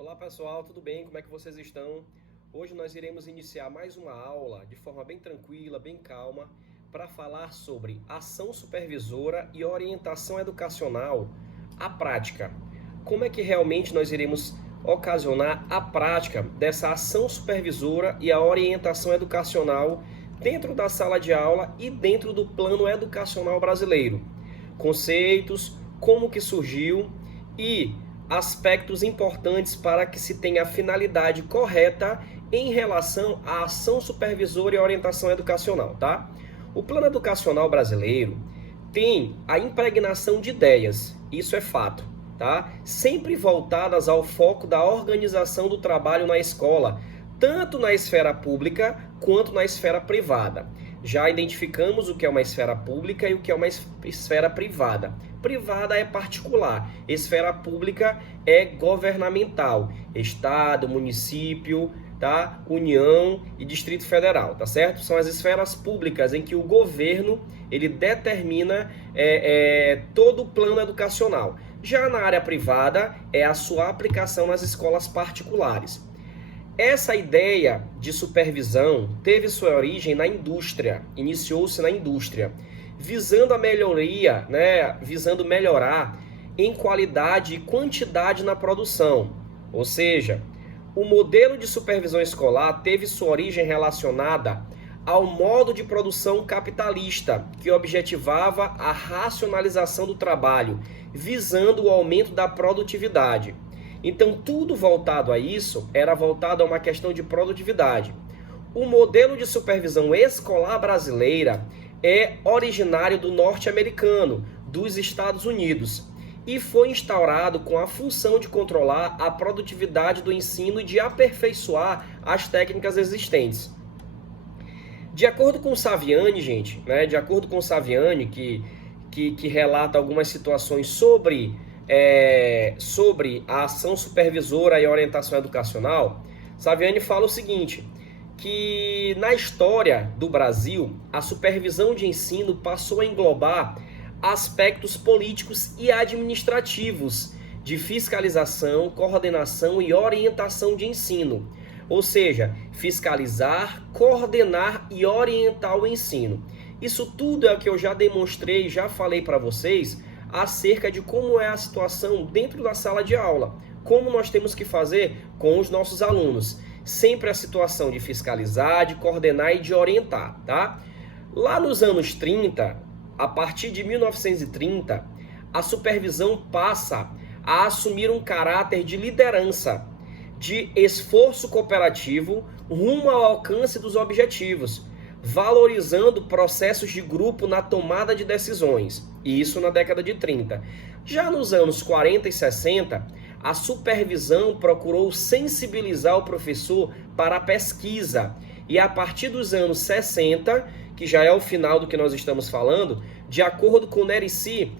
Olá pessoal, tudo bem? Como é que vocês estão? Hoje nós iremos iniciar mais uma aula de forma bem tranquila, bem calma, para falar sobre ação supervisora e orientação educacional à prática. Como é que realmente nós iremos ocasionar a prática dessa ação supervisora e a orientação educacional dentro da sala de aula e dentro do plano educacional brasileiro? Conceitos, como que surgiu e aspectos importantes para que se tenha a finalidade correta em relação à ação supervisora e orientação educacional, tá? O plano educacional brasileiro tem a impregnação de ideias, isso é fato, tá? Sempre voltadas ao foco da organização do trabalho na escola, tanto na esfera pública quanto na esfera privada. Já identificamos o que é uma esfera pública e o que é uma esfera privada. Privada é particular, esfera pública é governamental, estado, município, tá? União e Distrito Federal, tá certo? São as esferas públicas em que o governo ele determina todo o plano educacional. Já na área privada é a sua aplicação nas escolas particulares. Essa ideia de supervisão teve sua origem na indústria, iniciou-se na indústria, visando a melhoria, visando melhorar em qualidade e quantidade na produção. Ou seja, o modelo de supervisão escolar teve sua origem relacionada ao modo de produção capitalista, que objetivava a racionalização do trabalho, visando o aumento da produtividade. Então, tudo voltado a isso era voltado a uma questão de produtividade. O modelo de supervisão escolar brasileira é originário do norte-americano, dos Estados Unidos, e foi instaurado com a função de controlar a produtividade do ensino e de aperfeiçoar as técnicas existentes. De acordo com Saviani, gente, de acordo com Saviani, que relata algumas situações sobre a ação supervisora e orientação educacional, Saviani fala o seguinte, que na história do Brasil, a supervisão de ensino passou a englobar aspectos políticos e administrativos de fiscalização, coordenação e orientação de ensino. Ou seja, fiscalizar, coordenar e orientar o ensino. Isso tudo é o que eu já demonstrei, já falei para vocês, acerca de como é a situação dentro da sala de aula, como nós temos que fazer com os nossos alunos. Sempre a situação de fiscalizar, de coordenar e de orientar, tá? Lá nos anos 30, a partir de 1930, a supervisão passa a assumir um caráter de liderança, de esforço cooperativo rumo ao alcance dos objetivos, valorizando processos de grupo na tomada de decisões, e isso na década de 30. Já nos anos 40 e 60, a supervisão procurou sensibilizar o professor para a pesquisa, e a partir dos anos 60, que já é o final do que nós estamos falando, de acordo com Nerici,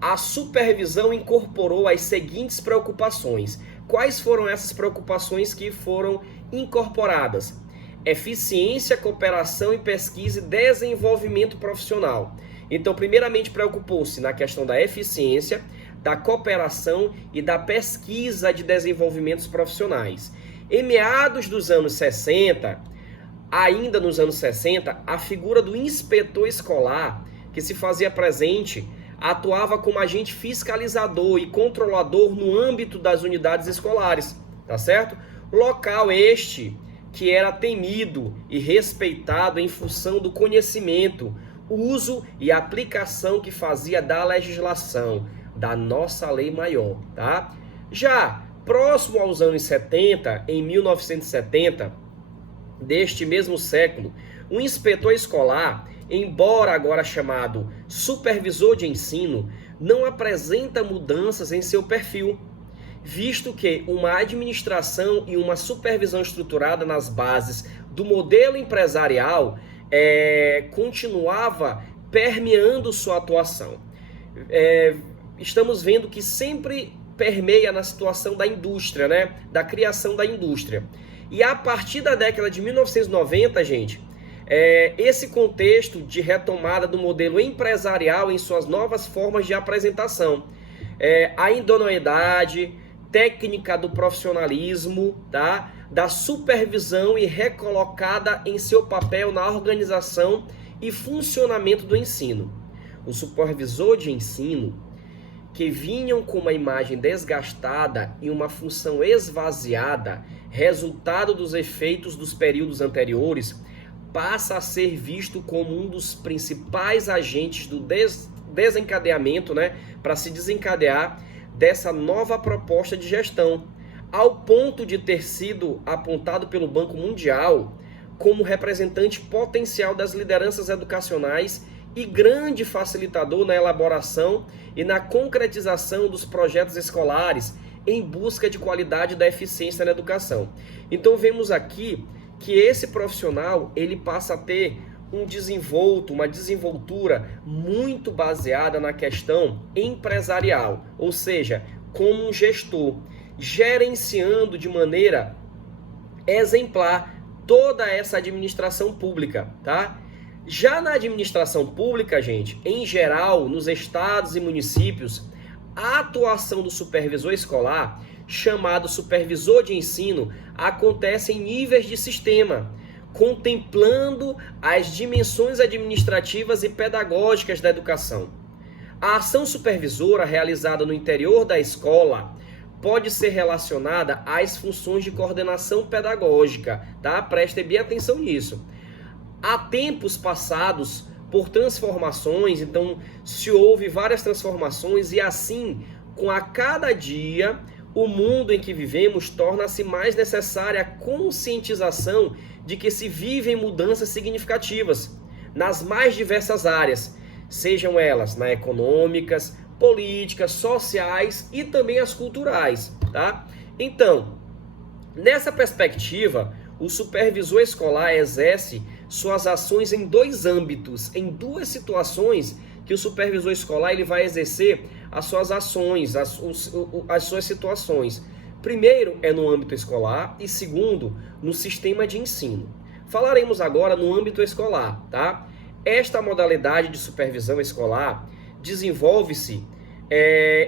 a supervisão incorporou as seguintes preocupações. Quais foram essas preocupações que foram incorporadas? Eficiência, cooperação e pesquisa e desenvolvimento profissional. Então, primeiramente, preocupou-se na questão da eficiência, da cooperação e da pesquisa de desenvolvimentos profissionais. Em meados dos anos 60, ainda nos anos 60, a figura do inspetor escolar, que se fazia presente, atuava como agente fiscalizador e controlador no âmbito das unidades escolares, tá certo? Local este que era temido e respeitado em função do conhecimento, uso e aplicação que fazia da legislação, da nossa lei maior, tá? Já próximo aos anos 70, em 1970, deste mesmo século, um inspetor escolar, embora agora chamado supervisor de ensino, não apresenta mudanças em seu perfil, visto que uma administração e uma supervisão estruturada nas bases do modelo empresarial continuava permeando sua atuação. Estamos vendo que sempre permeia na situação da indústria, da criação da indústria. E a partir da década de 1990, gente, esse contexto de retomada do modelo empresarial em suas novas formas de apresentação, a idoneidade, técnica do profissionalismo, tá? Da supervisão e recolocada em seu papel na organização e funcionamento do ensino. O supervisor de ensino, que vinham com uma imagem desgastada e uma função esvaziada, resultado dos efeitos dos períodos anteriores, passa a ser visto como um dos principais agentes do desencadeamento, né, para se desencadear dessa nova proposta de gestão, ao ponto de ter sido apontado pelo Banco Mundial como representante potencial das lideranças educacionais e grande facilitador na elaboração e na concretização dos projetos escolares em busca de qualidade da eficiência na educação. Então vemos aqui que esse profissional ele passa a ter uma desenvoltura muito baseada na questão empresarial, ou seja, como um gestor, gerenciando de maneira exemplar toda essa administração pública, tá? Já na administração pública, gente, em geral, nos estados e municípios, a atuação do supervisor escolar, chamado supervisor de ensino, acontece em níveis de sistema, contemplando as dimensões administrativas e pedagógicas da educação. A ação supervisora realizada no interior da escola pode ser relacionada às funções de coordenação pedagógica, tá? Prestem bem atenção nisso. Há tempos passados por transformações, então se houve várias transformações e assim, com a cada dia, o mundo em que vivemos torna-se mais necessária a conscientização de que se vivem mudanças significativas nas mais diversas áreas, sejam elas econômicas, políticas, sociais e também as culturais, tá? Então, nessa perspectiva, o supervisor escolar exerce suas ações em dois âmbitos, em duas situações que o supervisor escolar ele vai exercer as suas ações, as suas situações. Primeiro é no âmbito escolar e segundo no sistema de ensino. Falaremos agora no âmbito escolar, tá? Esta modalidade de supervisão escolar desenvolve-se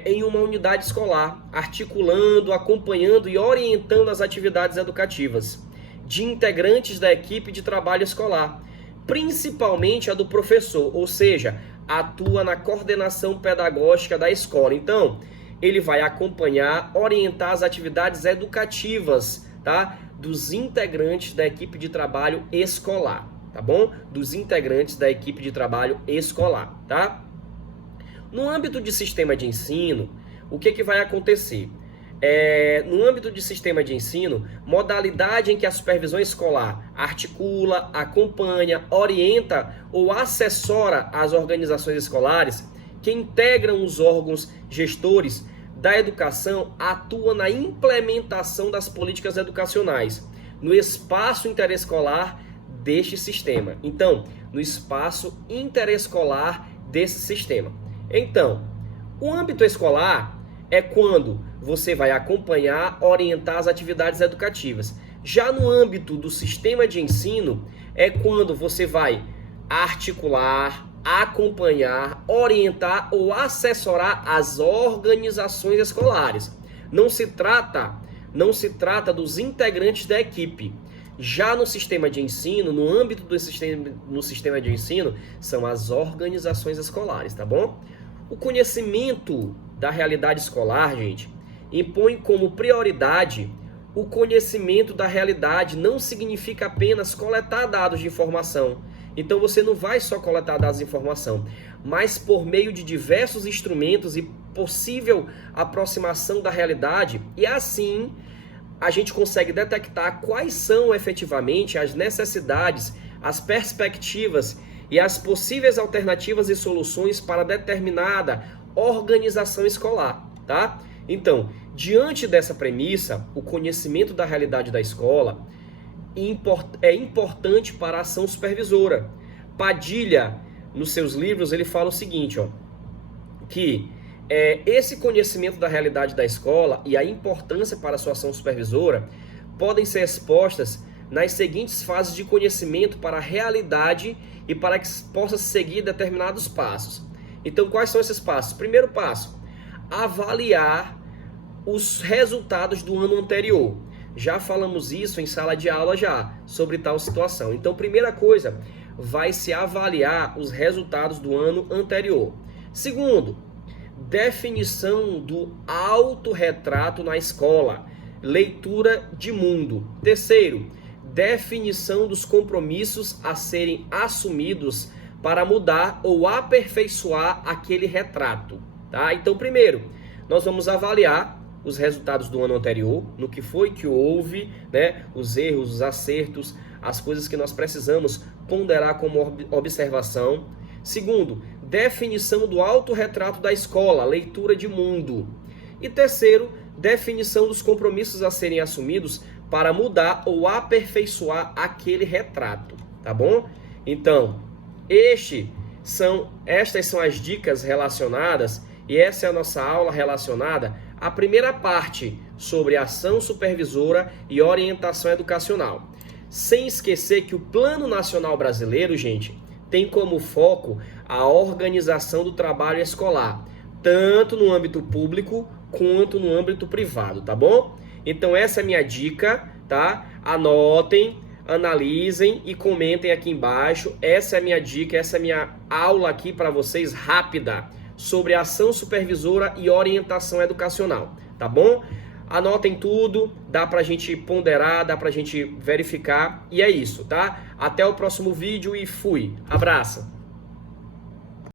em uma unidade escolar, articulando, acompanhando e orientando as atividades educativas de integrantes da equipe de trabalho escolar, principalmente a do professor, ou seja, atua na coordenação pedagógica da escola. Então, ele vai acompanhar, orientar as atividades educativas, tá? Dos integrantes da equipe de trabalho escolar, tá bom? Dos integrantes da equipe de trabalho escolar, tá? No âmbito de sistema de ensino, o que vai acontecer? No âmbito de sistema de ensino, modalidade em que a supervisão escolar articula, acompanha, orienta ou assessora as organizações escolares que integram os órgãos gestores da educação, atua na implementação das políticas educacionais, no espaço interescolar deste sistema. Então, no espaço interescolar desse sistema. Então, o âmbito escolar é quando você vai acompanhar, orientar as atividades educativas. Já no âmbito do sistema de ensino, é quando você vai articular, acompanhar, orientar ou assessorar as organizações escolares. Não se trata dos integrantes da equipe. Já no sistema de ensino, no âmbito do sistema de ensino, são as organizações escolares, tá bom? O conhecimento da realidade escolar, gente, impõe como prioridade o conhecimento da realidade. Não significa apenas coletar dados de informação. Então você não vai só coletar dados de informação, mas por meio de diversos instrumentos e possível aproximação da realidade, e assim a gente consegue detectar quais são efetivamente as necessidades, as perspectivas e as possíveis alternativas e soluções para determinada organização escolar, tá? Então, diante dessa premissa, o conhecimento da realidade da escola é importante para a ação supervisora. Padilha, nos seus livros, ele fala o seguinte, que esse conhecimento da realidade da escola e a importância para a sua ação supervisora podem ser expostas nas seguintes fases de conhecimento para a realidade e para que possa seguir determinados passos. Então, quais são esses passos? Primeiro passo, avaliar os resultados do ano anterior. Já falamos isso em sala de aula já, sobre tal situação. Então, primeira coisa, vai se avaliar os resultados do ano anterior. Segundo, definição do autorretrato na escola, leitura de mundo. Terceiro, definição dos compromissos a serem assumidos para mudar ou aperfeiçoar aquele retrato, tá? Então, primeiro, nós vamos avaliar os resultados do ano anterior, no que foi que houve, né? Os erros, os acertos, as coisas que nós precisamos ponderar como observação. Segundo, definição do autorretrato da escola, leitura de mundo. E terceiro, definição dos compromissos a serem assumidos para mudar ou aperfeiçoar aquele retrato, tá bom? Então, estas são as dicas relacionadas e essa é a nossa aula relacionada à primeira parte sobre ação supervisora e orientação educacional. Sem esquecer que o Plano Nacional Brasileiro, gente, tem como foco a organização do trabalho escolar, tanto no âmbito público quanto no âmbito privado, tá bom? Então essa é a minha dica, tá? Anotem, analisem e comentem aqui embaixo. Essa é a minha dica, essa é a minha aula aqui para vocês rápida sobre ação supervisora e orientação educacional, tá bom? Anotem tudo, dá pra gente ponderar, dá pra gente verificar e é isso, tá? Até o próximo vídeo e fui. Abraço!